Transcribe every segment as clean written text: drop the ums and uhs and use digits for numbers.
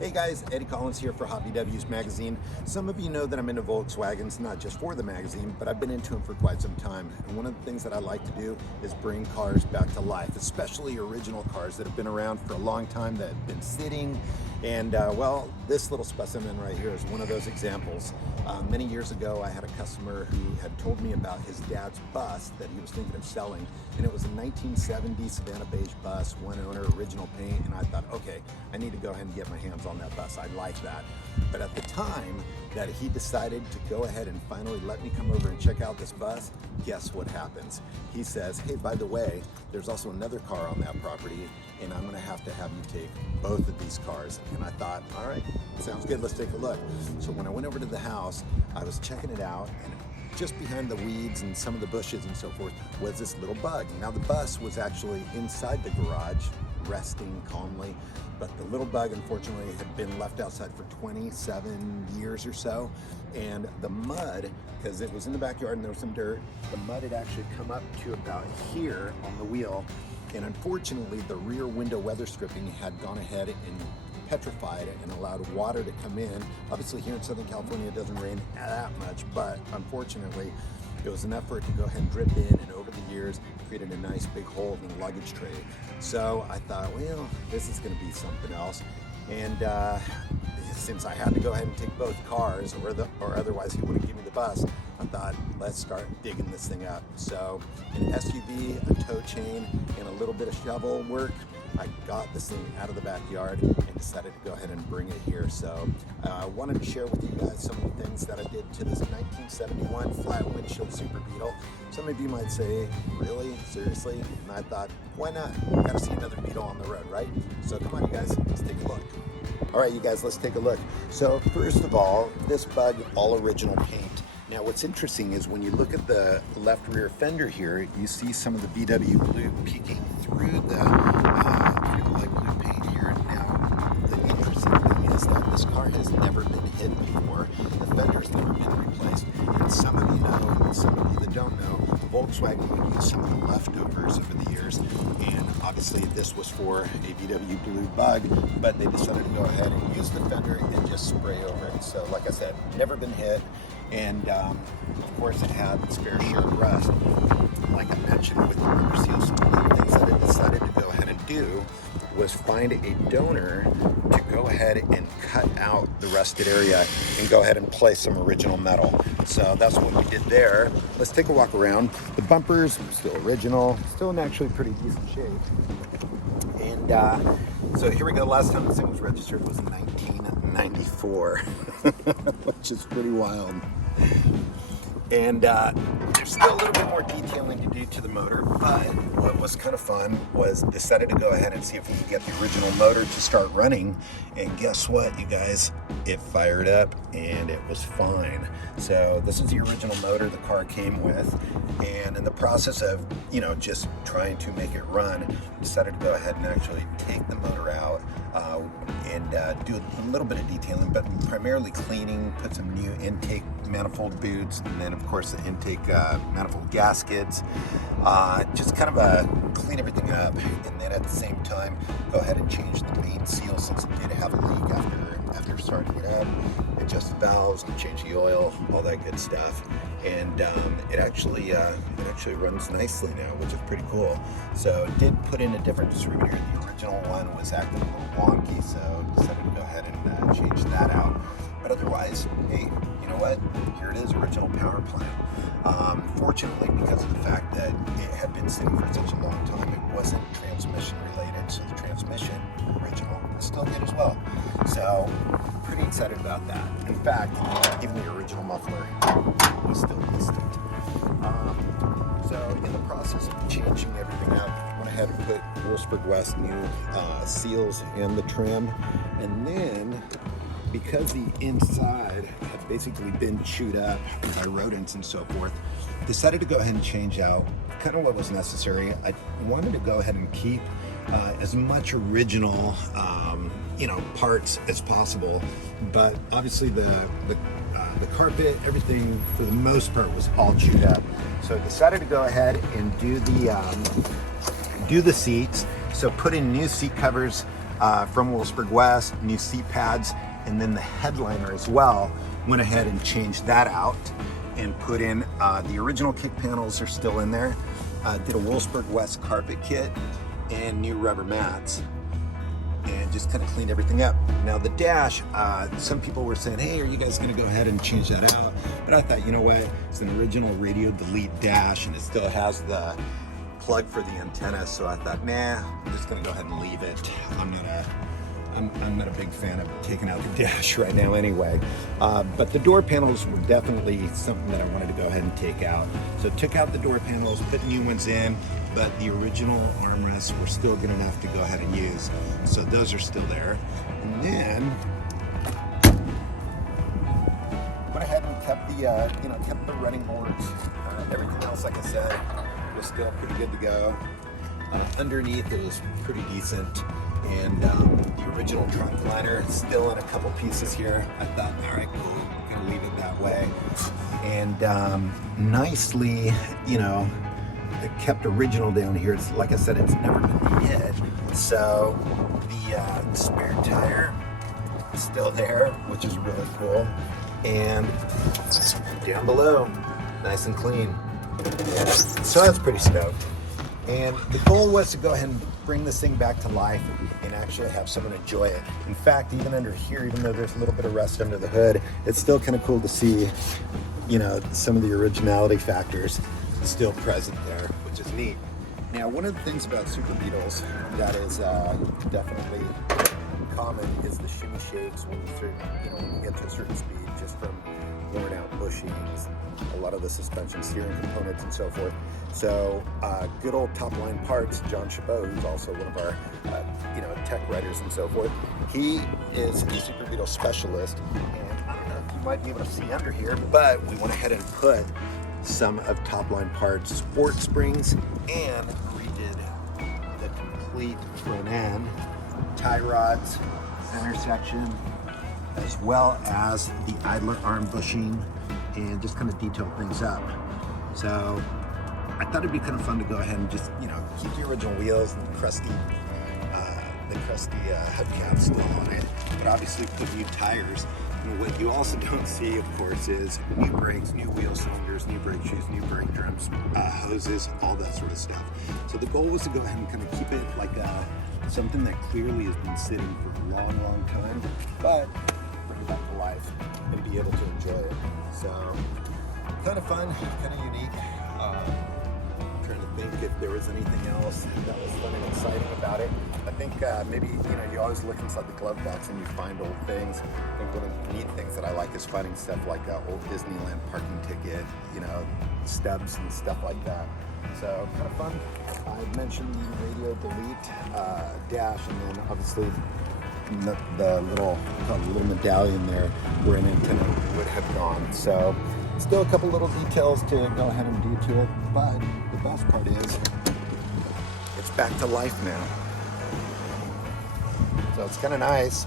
Hey guys, Eddy Collins here for hotVWs magazine. Some of you know that I'm into Volkswagens, not just for the magazine, but I've been into them for quite some time. And one of the things that I like to do is bring cars back to life, especially original cars that have been around for a long time, that have been sitting. And well, this little specimen right here is one of those examples. Many years ago, I had a customer who had told me about his dad's bus that he was thinking of selling. And it was a 1970 Savannah beige bus, one owner, original paint. And I thought, okay, I need to go ahead and get my hands on that bus. I like that. But at the time that he decided to go ahead and finally let me come over and check out this bus, guess what happens? He says, hey, by the way, there's also another car on that property, and I'm gonna have you take both of these cars. And I thought, all right, sounds good, let's take a look. So when I went over to the house, I was checking it out, and just behind the weeds and some of the bushes and so forth was this little bug. Now the bus was actually inside the garage, resting calmly, but the little bug unfortunately had been left outside for 27 years or so, and the mud, because it was in the backyard and there was some dirt, the mud had actually come up to about here on the wheel, and unfortunately the rear window weather stripping had gone ahead and petrified and allowed water to come in. Obviously here in Southern California it doesn't rain that much, but unfortunately it was enough for it to go ahead and drip in, and over the years created a nice big hole in the luggage tray. So I thought, well, this is going to be something else. And since I had to go ahead and take both cars, or otherwise he wouldn't give me the bus, I thought, let's start digging this thing up. So an SUV, a tow chain, and a little bit of shovel work, I got this thing out of the backyard and decided to go ahead and bring it here. So I wanted to share with you guys some of the things that I did to this 1971 flat windshield Super Beetle. Some of you might say, really? Seriously? And I thought, why not? Gotta see another Beetle on the road, right? So come on, you guys, let's take a look. All right, you guys, let's take a look. So first of all, this bug, all original paint. Now what's interesting is when you look at the left rear fender here, you see some of the VW blue peeking through the light blue paint here. Now the interesting thing is that this car has never been hit before. The fender's never been replaced. And some of you know, and some of you that don't know, Volkswagen would use some of the leftovers over the years. And obviously this was for a VW blue bug, but they decided to go ahead and use the fender and just spray over it. So like I said, never been hit. And of course it had its fair share of rust. Like I mentioned with the rubber seals, one of the things that I decided to go ahead and do was find a donor to go ahead and cut out the rusted area and go ahead and place some original metal. So that's what we did there. Let's take a walk around. The bumpers are still original, still in actually pretty decent shape. And so here we go. Last time this thing was registered was in 1994, which is pretty wild. And there's still a little bit more detailing to do to the motor, but what was kind of fun was decided to go ahead and see if we could get the original motor to start running. And guess what, you guys? It fired up and it was fine. So this is the original motor the car came with, and in the process of, you know, just trying to make it run, decided to go ahead and actually take the motor out and do a little bit of detailing, but primarily cleaning, put some new intake manifold boots, and then of course the intake manifold gaskets, just kind of clean everything up, and then at the same time go ahead and change the main seal since it did have a leak after starting it up, adjust the valves, change the oil, all that good stuff. And it actually runs nicely now, which is pretty cool. So it did put in a different distributor. The original one was acting a little wonky, so decided to go ahead and change that out. But otherwise, hey, you know what? Here it is, original power plant. Fortunately, because of the fact that it had been sitting for such a long time, it wasn't transmission related, so the transmission, original, is still good as well. So, pretty excited about that. In fact, even the original muffler was still decent. So, in the process of changing everything up, I went ahead and put Wolfsburg West new seals in the trim, and then because the inside had basically been chewed up by rodents and so forth, decided to go ahead and change out kind of what was necessary. I wanted to go ahead and keep as much original parts as possible, but obviously the carpet, everything for the most part was all chewed up. So I decided to go ahead and do the seats. So put in new seat covers from Wolfsburg West, new seat pads, and then the headliner as well. Went ahead and changed that out and put in the original kick panels are still in there. Did a Wolfsburg West carpet kit and new rubber mats, and just kind of cleaned everything up. Now the dash, some people were saying, hey, are you guys gonna go ahead and change that out? But I thought, you know what, it's an original radio delete dash and it still has the plug for the antenna, so I thought, nah, I'm just gonna go ahead and leave it. I'm not a big fan of taking out the dash right now anyway. But the door panels were definitely something that I wanted to go ahead and take out. So took out the door panels, put new ones in, but the original armrests were still good enough to go ahead and use. So those are still there. And then went ahead and kept the kept the running boards. Everything else, like I said, was still pretty good to go. Underneath it was pretty decent. And the original trunk liner is still in a couple pieces here. I thought, all right, cool, I'm gonna leave it that way. And nicely, it kept original down here. It's like I said, it's never been hit. So the spare tire is still there, which is really cool. And down below, nice and clean. Yeah, so that's pretty stoked. And the goal was to go ahead and bring this thing back to life and actually have someone enjoy it. In fact, even under here, even though there's a little bit of rust under the hood, it's still kind of cool to see, some of the originality factors still present there, which is neat. Now, one of the things about Super Beetles that is definitely common is the shimmy shakes when you get to a certain speed, just from worn out bushings, a lot of the suspension steering components and so forth. So good old top line parts, John Chabot, who's also one of our tech writers and so forth, he is a Super Beetle specialist, and I don't know if you might be able to see under here, but we went ahead and put some of top line parts, sport springs, and redid the complete front end, tie rods, center section, as well as the idler arm bushing, and just kind of detail things up. So I thought it'd be kind of fun to go ahead and just, keep the original wheels and the crusty hubcap still on it, but obviously put new tires. And what you also don't see, of course, is new brakes, new wheel cylinders, new brake shoes, new brake drums, hoses, all that sort of stuff. So the goal was to go ahead and kind of keep it like something that clearly has been sitting for a long, long time, but bring it back to life and be able to enjoy it. So kind of fun, kind of unique. Trying to think if there was anything else that was fun and exciting about it. I think maybe you always look inside the glove box and you find old things. I think one of the neat things that I like is finding stuff like old Disneyland parking ticket, stubs and stuff like that. So kind of fun. I mentioned the radio delete dash, and then obviously the little medallion there where an antenna would have gone. So still a couple little details to go ahead and do to it, but the best part is it's back to life now. So it's kind of nice.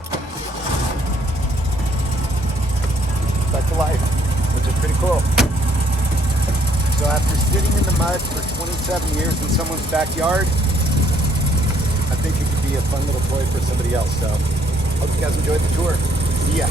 Back to life, which is pretty cool. So after sitting in the mud for 27 years in someone's backyard, I think it could be a fun little toy for somebody else. So hope you guys enjoyed the tour. See ya.